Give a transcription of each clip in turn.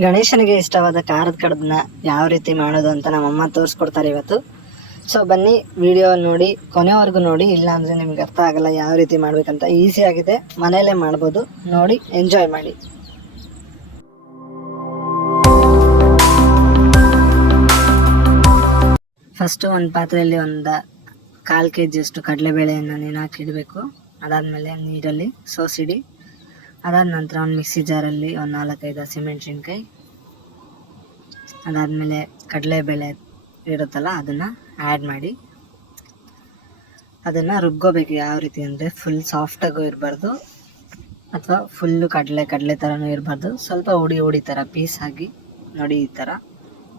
ಗಣೇಶನಿಗೆ ಇಷ್ಟವಾದ ಖಾರದ ಕಡುಬನ್ನ ಯಾವ ರೀತಿ ಮಾಡೋದು ಅಂತ ನಮ್ಮಮ್ಮ ತೋರಿಸ್ಕೊಡ್ತಾರೆ ಇವತ್ತು. ಸೊ ಬನ್ನಿ, ವಿಡಿಯೋ ನೋಡಿ ಕೊನೆವರೆಗೂ ನೋಡಿ. ಇಲ್ಲ ಅಂದರೆ ನಿಮ್ಗೆ ಅರ್ಥ ಆಗಲ್ಲ ಯಾವ ರೀತಿ ಮಾಡಬೇಕಂತ. ಈಸಿಯಾಗಿದೆ, ಮನೆಯಲ್ಲೇ ಮಾಡ್ಬೋದು. ನೋಡಿ ಎಂಜಾಯ್ ಮಾಡಿ. ಫಸ್ಟು ಒಂದು ಪಾತ್ರೆಯಲ್ಲಿ ಒಂದು 1/4 kg ಅಷ್ಟು ಕಡಲೆಬೇಳೆಯನ್ನು ನೆನೆಹಾಕಿಡಬೇಕು. ಅದಾದಮೇಲೆ ನೀರಲ್ಲಿ ಸೋಸಿಡಿ. ಅದಾದ ನಂತರ ಒಂದು ಮಿಕ್ಸಿ ಜಾರಲ್ಲಿ ಒಂದು 4-5 ಹಸಿಮೆಣ್ಸಿನ್ಕಾಯಿ, ಅದಾದಮೇಲೆ ಕಡಲೆಬೇಳೆ ಇರುತ್ತಲ್ಲ ಅದನ್ನು ಆ್ಯಡ್ ಮಾಡಿ ಅದನ್ನು ರುಬ್ಕೋಬೇಕು. ಯಾವ ರೀತಿ ಅಂದರೆ ಫುಲ್ ಸಾಫ್ಟಾಗೂ ಇರಬಾರ್ದು ಅಥವಾ ಫುಲ್ಲು ಕಡಲೆ ಥರನೂ ಇರಬಾರ್ದು. ಸ್ವಲ್ಪ ಹುಡಿ ಥರ ಪೀಸ್ ಆಗಿ ನೋಡಿ, ಈ ಥರ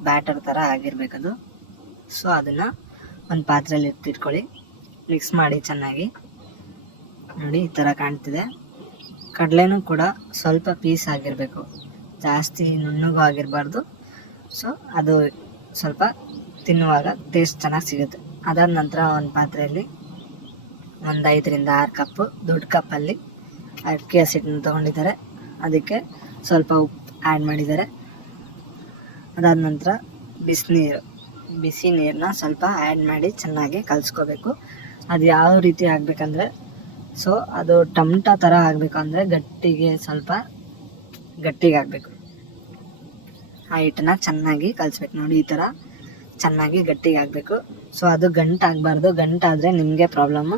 ಬ್ಯಾಟರ್ ಥರ ಆಗಿರಬೇಕದು. ಸೊ ಅದನ್ನು ಒಂದು ಪಾತ್ರೆಯಲ್ಲಿ ಎತ್ತಿಟ್ಕೊಳ್ಳಿ. ಮಿಕ್ಸ್ ಮಾಡಿ ಚೆನ್ನಾಗಿ. ನೋಡಿ ಈ ಥರ ಕಾಣ್ತಿದೆ. ಕಡಲೆನೂ ಕೂಡ ಸ್ವಲ್ಪ ಪೀಸ್ ಆಗಿರಬೇಕು, ಜಾಸ್ತಿ ನುಣ್ಣಗೂ ಆಗಿರಬಾರ್ದು. ಸೊ ಅದು ಸ್ವಲ್ಪ ತಿನ್ನುವಾಗ ಟೇಸ್ಟ್ ಚೆನ್ನಾಗಿ ಸಿಗುತ್ತೆ. ಅದಾದ ನಂತರ ಒಂದು ಪಾತ್ರೆಯಲ್ಲಿ ಒಂದು 5ರಿಂದ 6 ಕಪ್ಪು ದೊಡ್ಡ ಕಪ್ಪಲ್ಲಿ ಅಕ್ಕಿ ಹಸಿಟ್ಟನ್ನು ತೊಗೊಂಡಿದ್ದಾರೆ. ಅದಕ್ಕೆ ಸ್ವಲ್ಪ ಉಪ್ಪು ಆ್ಯಡ್ ಮಾಡಿದ್ದಾರೆ. ಅದಾದ ನಂತರ ಬಿಸಿ ನೀರನ್ನ ಸ್ವಲ್ಪ ಆ್ಯಡ್ ಮಾಡಿ ಚೆನ್ನಾಗಿ ಕಲಿಸ್ಕೋಬೇಕು. ಅದು ಯಾವ ರೀತಿ ಆಗಬೇಕಂದ್ರೆ, ಸೊ ಅದು ಟಮಟ ಥರ ಆಗಬೇಕು. ಅಂದರೆ ಸ್ವಲ್ಪ ಗಟ್ಟಿಗೆ ಆಗಬೇಕು. ಆ ಹಿಟ್ಟನ್ನ ಚೆನ್ನಾಗಿ ಕಲಿಸ್ಬೇಕು. ನೋಡಿ ಈ ಥರ ಚೆನ್ನಾಗಿ ಗಟ್ಟಿಗೆ ಆಗಬೇಕು. ಸೊ ಅದು ಗಂಟಾಗಬಾರ್ದು. ಗಂಟಾದರೆ ನಿಮಗೆ ಪ್ರಾಬ್ಲಮ್ಮು.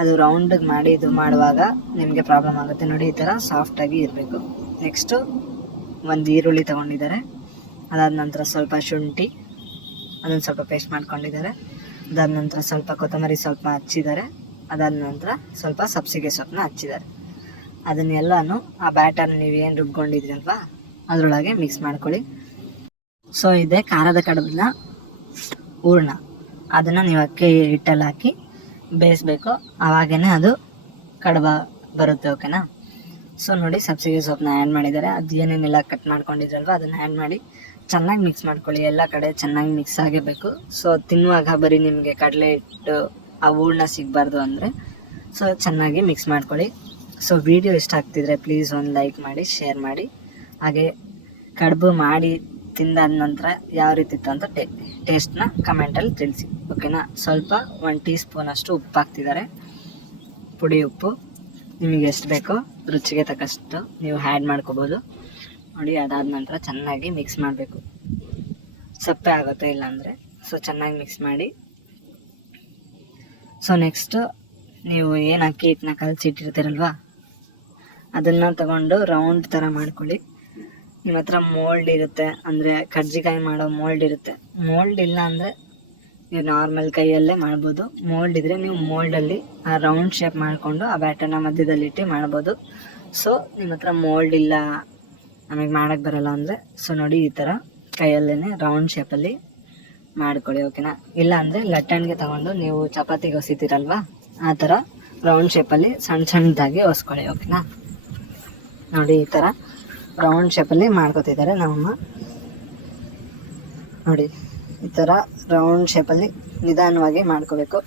ಅದು ರೌಂಡಿಗೆ ಮಾಡಿ ಇದು ಮಾಡುವಾಗ ನಿಮಗೆ ಪ್ರಾಬ್ಲಮ್ ಆಗುತ್ತೆ. ನೋಡಿ ಈ ಥರ ಸಾಫ್ಟಾಗಿ ಇರಬೇಕು. ನೆಕ್ಸ್ಟು ಒಂದು ಈರುಳ್ಳಿ ತೊಗೊಂಡಿದ್ದಾರೆ. ಅದಾದ ನಂತರ ಸ್ವಲ್ಪ ಶುಂಠಿ, ಅದನ್ನು ಸ್ವಲ್ಪ ಪೇಸ್ಟ್ ಮಾಡ್ಕೊಂಡಿದ್ದಾರೆ. ಅದಾದ ನಂತರ ಸ್ವಲ್ಪ ಕೊತ್ತಂಬರಿ ಸ್ವಲ್ಪ ಹಚ್ಚಿದ್ದಾರೆ. ಅದಾದ ನಂತರ ಸ್ವಲ್ಪ ಸಬ್ಸಿಗೆ ಸೊಪ್ಪನ್ನ ಹಚ್ಚಿದ್ದಾರೆ. ಅದನ್ನೆಲ್ಲನೂ ಆ ಬ್ಯಾಟರ್ ನೀವೇನು ರುಬ್ಕೊಂಡಿದ್ರಿ ಅಲ್ವಾ ಅದರೊಳಗೆ ಮಿಕ್ಸ್ ಮಾಡ್ಕೊಳ್ಳಿ. ಸೊ ಇದೆ ಖಾರದ ಕಡುಬಿನ ಹೂರ್ಣ. ಅದನ್ನು ನೀವು ಅಕ್ಕಿ ಹಿಟ್ಟಲ್ಲಿ ಹಾಕಿ ಬೇಯಿಸ್ಬೇಕು. ಆವಾಗೇ ಅದು ಕಡುಬ ಬರುತ್ತೆ. ಓಕೆನಾ? ಸೊ ನೋಡಿ, ಸಬ್ಸಿಗೆ ಸೊಪ್ಪನ್ನ ಆ್ಯಡ್ ಮಾಡಿದ್ದಾರೆ. ಅದು ಏನೇನೆಲ್ಲ ಕಟ್ ಮಾಡ್ಕೊಂಡಿದ್ರಲ್ವ ಅದನ್ನು ಆ್ಯಡ್ ಮಾಡಿ ಚೆನ್ನಾಗಿ ಮಿಕ್ಸ್ ಮಾಡ್ಕೊಳ್ಳಿ. ಎಲ್ಲ ಕಡೆ ಚೆನ್ನಾಗಿ ಮಿಕ್ಸ್ ಆಗಬೇಕು. ಸೊ ತಿನ್ನುವಾಗ ಬರೀ ನಿಮಗೆ ಕಡಲೆ ಹಿಟ್ಟು ಆ ಹೂರ್ಣ ಸಿಗಬಾರ್ದು ಅಂದರೆ ಸೊ ಚೆನ್ನಾಗಿ ಮಿಕ್ಸ್ ಮಾಡ್ಕೊಳ್ಳಿ. ಸೊ ವಿಡಿಯೋ ಇಷ್ಟ ಆಗ್ತಿದ್ರೆ ಪ್ಲೀಸ್ ಒಂದು ಲೈಕ್ ಮಾಡಿ, ಶೇರ್ ಮಾಡಿ. ಹಾಗೆ ಕಡುಬು ಮಾಡಿ ತಿಂದಾದ ನಂತರ ಯಾವ ರೀತಿ ಇತ್ತು ಅಂತ ಟೇಸ್ಟ್ನ ಕಮೆಂಟಲ್ಲಿ ತಿಳಿಸಿ. ಓಕೆನಾ? ಸ್ವಲ್ಪ 1 ಟೀ ಸ್ಪೂನಷ್ಟು ಉಪ್ಪು ಹಾಕ್ತಿದ್ದಾರೆ, ಪುಡಿ ಉಪ್ಪು. ನಿಮಗೆ ಎಷ್ಟು ಬೇಕೋ ರುಚಿಗೆ ತಕ್ಕಷ್ಟು ನೀವು ಆ್ಯಡ್ ಮಾಡ್ಕೋಬೋದು. ನೋಡಿ, ಅದಾದ ನಂತರ ಚೆನ್ನಾಗಿ ಮಿಕ್ಸ್ ಮಾಡಬೇಕು. ಸಪ್ಪೆ ಆಗುತ್ತೆ ಇಲ್ಲಾಂದರೆ. ಸೊ ಚೆನ್ನಾಗಿ ಮಿಕ್ಸ್ ಮಾಡಿ. ಸೊ ನೆಕ್ಸ್ಟು ನೀವು ಏನು ಅಕ್ಕಿ ಹಿಟ್ಟನ್ನ ಕಲಸಿಟ್ಟಿರ್ತೀರಲ್ವ ಅದನ್ನು ತಗೊಂಡು ರೌಂಡ್ ಥರ ಮಾಡ್ಕೊಳ್ಳಿ. ನಿಮ್ಮ ಹತ್ರ ಮೋಲ್ಡ್ ಇರುತ್ತೆ ಅಂದರೆ ಕರ್ಜಿಕಾಯಿ ಮಾಡೋ ಮೋಲ್ಡ್ ಇರುತ್ತೆ. ಮೋಲ್ಡ್ ಇಲ್ಲ ಅಂದರೆ ನೀವು ನಾರ್ಮಲ್ ಕೈಯಲ್ಲೇ ಮಾಡ್ಬೋದು. ಮೋಲ್ಡ್ ಇದ್ದರೆ ನೀವು ಮೋಲ್ಡಲ್ಲಿ ಆ ರೌಂಡ್ ಶೇಪ್ ಮಾಡಿಕೊಂಡು ಆ ಬ್ಯಾಟರ್ನ ಮಧ್ಯದಲ್ಲಿಟ್ಟು ಮಾಡ್ಬೋದು. ಸೊ ನಿಮ್ಮ ಹತ್ರ ಮೋಲ್ಡ್ ಇಲ್ಲ, ನಮಗೆ ಮಾಡೋಕ್ಕೆ ಬರಲ್ಲ ಅಂದರೆ ಸೊ ನೋಡಿ ಈ ಥರ ಕೈಯಲ್ಲೇ ರೌಂಡ್ ಶೇಪಲ್ಲಿ ಮಾಡ್ಕೊಳ್ಳಿ. ಓಕೆನಾ? ಇಲ್ಲ ಅಂದರೆ ಲಟ್ಟಣಿಗೆ ತಗೊಂಡು ನೀವು ಚಪಾತಿಗೆ ಹೊಸಿತೀರಲ್ವ ಆ ಥರ ರೌಂಡ್ ಶೇಪಲ್ಲಿ ಸಣ್ಣದಾಗಿ ಹೊಸ್ಕೊಳ್ಳಿ. ಓಕೆನಾ? ನೋಡಿ ಈ ಥರ ರೌಂಡ್ ಶೇಪಲ್ಲಿ ಮಾಡ್ಕೊತಿದ್ದಾರೆ ನಮ್ಮಮ್ಮ. ನೋಡಿ ಈ ಥರ ರೌಂಡ್ ಶೇಪಲ್ಲಿ ನಿಧಾನವಾಗಿ ಮಾಡ್ಕೋಬೇಕು.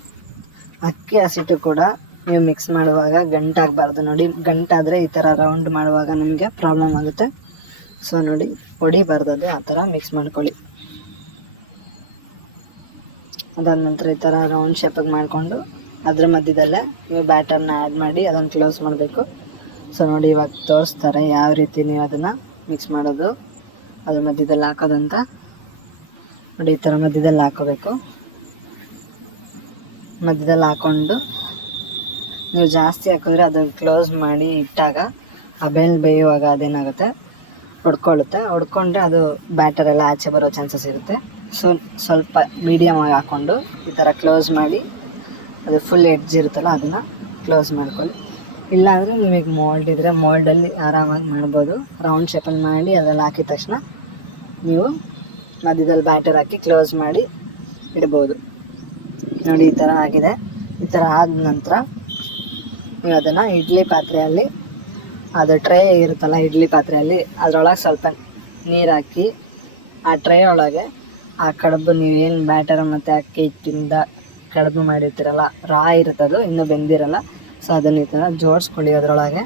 ಅಕ್ಕಿ ಹಸಿಟ್ಟು ಕೂಡ ನೀವು ಮಿಕ್ಸ್ ಮಾಡುವಾಗ ಗಂಟಾಗಬಾರ್ದು. ನೋಡಿ, ಗಂಟಾದರೆ ಈ ಥರ ರೌಂಡ್ ಮಾಡುವಾಗ ನಿಮಗೆ ಪ್ರಾಬ್ಲಮ್ ಆಗುತ್ತೆ. ಸೊ ನೋಡಿ, ಹೊಡಿಬಾರ್ದು, ಆ ಥರ ಮಿಕ್ಸ್ ಮಾಡ್ಕೊಳ್ಳಿ. ಅದಾದ ನಂತರ ಈ ಥರ ರೌಂಡ್ ಶೇಪಾಗಿ ಮಾಡಿಕೊಂಡು ಅದ್ರ ಮಧ್ಯದಲ್ಲೇ ನೀವು ಬ್ಯಾಟರ್ನ ಆ್ಯಡ್ ಮಾಡಿ ಅದನ್ನು ಕ್ಲೋಸ್ ಮಾಡಬೇಕು. ಸೊ ನೋಡಿ, ಇವಾಗ ತೋರಿಸ್ತಾರೆ ಯಾವ ರೀತಿ ನೀವು ಅದನ್ನು ಮಿಕ್ಸ್ ಮಾಡೋದು, ಅದ್ರ ಮಧ್ಯದಲ್ಲಿ ಹಾಕೋದಂತ. ನೋಡಿ ಈ ಥರ ಮಧ್ಯದಲ್ಲಿ ಹಾಕೋಬೇಕು. ಮಧ್ಯದಲ್ಲಿ ಹಾಕ್ಕೊಂಡು ನೀವು ಜಾಸ್ತಿ ಹಾಕಿದ್ರೆ ಅದನ್ನು ಕ್ಲೋಸ್ ಮಾಡಿ ಇಟ್ಟಾಗ ಆ ಬೇಯುವಾಗ ಅದೇನಾಗುತ್ತೆ, ಹೊಡ್ಕೊಂಡ್ರೆ ಅದು ಬ್ಯಾಟರ್ ಎಲ್ಲ ಆಚೆ ಬರೋ ಚಾನ್ಸಸ್ ಇರುತ್ತೆ. ಸೊ ಸ್ವಲ್ಪ ಮೀಡಿಯಮ್ ಆಗಿ ಹಾಕ್ಕೊಂಡು ಈ ಥರ ಕ್ಲೋಸ್ ಮಾಡಿ ಅದು ಫುಲ್ ಎಡ್ಜ್ ಇರುತ್ತಲ್ಲ ಅದನ್ನು ಕ್ಲೋಸ್ ಮಾಡ್ಕೊಳ್ಳಿ. ಇಲ್ಲಾಂದರೆ ನಿಮಗೆ ಮೋಲ್ಡ್ ಇದ್ದರೆ ಮೋಲ್ಡಲ್ಲಿ ಆರಾಮಾಗಿ ಮಾಡ್ಬೋದು. ರೌಂಡ್ ಶೇಪಲ್ಲಿ ಮಾಡಿ ಅದರಲ್ಲಿ ಹಾಕಿದ ತಕ್ಷಣ ನೀವು ಮಧ್ಯದಲ್ಲಿ ಬ್ಯಾಟರ್ ಹಾಕಿ ಕ್ಲೋಸ್ ಮಾಡಿ ಇಡ್ಬೋದು. ನೋಡಿ ಈ ಥರ ಆಗಿದೆ. ಈ ಥರ ಆದ ನಂತರ ನೀವು ಅದನ್ನು ಇಡ್ಲಿ ಪಾತ್ರೆಯಲ್ಲಿ, ಅದು ಟ್ರೇ ಇರುತ್ತಲ್ಲ ಇಡ್ಲಿ ಪಾತ್ರೆಯಲ್ಲಿ, ಅದರೊಳಗೆ ಸ್ವಲ್ಪ ನೀರು ಹಾಕಿ ಆ ಟ್ರೇ ಒಳಗೆ ಆ ಕಡುಬು ನೀವೇನು ಬ್ಯಾಟರ್ ಮತ್ತು ಅಕ್ಕಿ ಹಿಟ್ಟಿಂದ ಕಡುಬು ಮಾಡಿರ್ತೀರಲ್ಲ ರಾ ಇರುತ್ತದು, ಇನ್ನೂ ಬೆಂದಿರಲ್ಲ. ಸೊ ಅದನ್ನು ಈ ಥರ ಜೋಡಿಸ್ಕೊಳ್ಳಿ. ಅದರೊಳಗೆ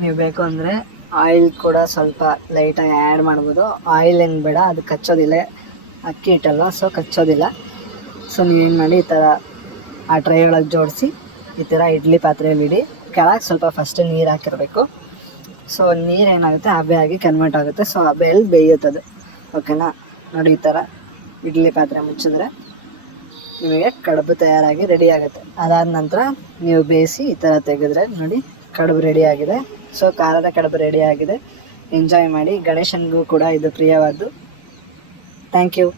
ನೀವು ಬೇಕು ಅಂದರೆ ಆಯಿಲ್ ಕೂಡ ಸ್ವಲ್ಪ ಲೈಟಾಗಿ ಆ್ಯಡ್ ಮಾಡ್ಬೋದು. ಆಯಿಲ್ ಏನು ಬೇಡ, ಅದು ಕಚ್ಚೋದಿಲ್ಲ, ಅಕ್ಕಿ ಹಿಟ್ಟಲ್ವ, ಸೊ ಕಚ್ಚೋದಿಲ್ಲ. ಸೊ ನೀವೇನು ಮಾಡಿ ಈ ಥರ ಆ ಟ್ರೈ ಒಳಗೆ ಜೋಡಿಸಿ ಈ ಥರ ಇಡ್ಲಿ ಪಾತ್ರೆಯಲ್ಲಿ ಇಡಿ. ಕೆಳಗೆ ಸ್ವಲ್ಪ ಫಸ್ಟ್ ನೀರು ಹಾಕಿರಬೇಕು. ಸೊ ನೀರು ಏನಾಗುತ್ತೆ, ಹಬೆ ಆಗಿ ಕನ್ವರ್ಟ್ ಆಗುತ್ತೆ. ಸೊ ಹಬೆಯಲ್ಲಿ ಬೇಯುತ್ತದು. ಓಕೆನಾ? ನೋಡಿ, ಈ ಥರ ಇಡ್ಲಿ ಪಾತ್ರೆ ಮುಚ್ಚಿದ್ರೆ ನಿಮಗೆ ಕಡುಬು ತಯಾರಾಗಿ ರೆಡಿ ಆಗುತ್ತೆ. ಅದಾದ ನಂತರ ನೀವು ಬೇಯಿಸಿ ಈ ಥರ ತೆಗೆದ್ರೆ ನೋಡಿ ಕಡುಬು ರೆಡಿ ಆಗಿದೆ. ಸೊ ಖಾರದ ಕಡುಬು ರೆಡಿ ಆಗಿದೆ. ಎಂಜಾಯ್ ಮಾಡಿ. ಗಣೇಶನಿಗೂ ಕೂಡ ಇದು ಪ್ರಿಯವಾದ್ದು. Thank you.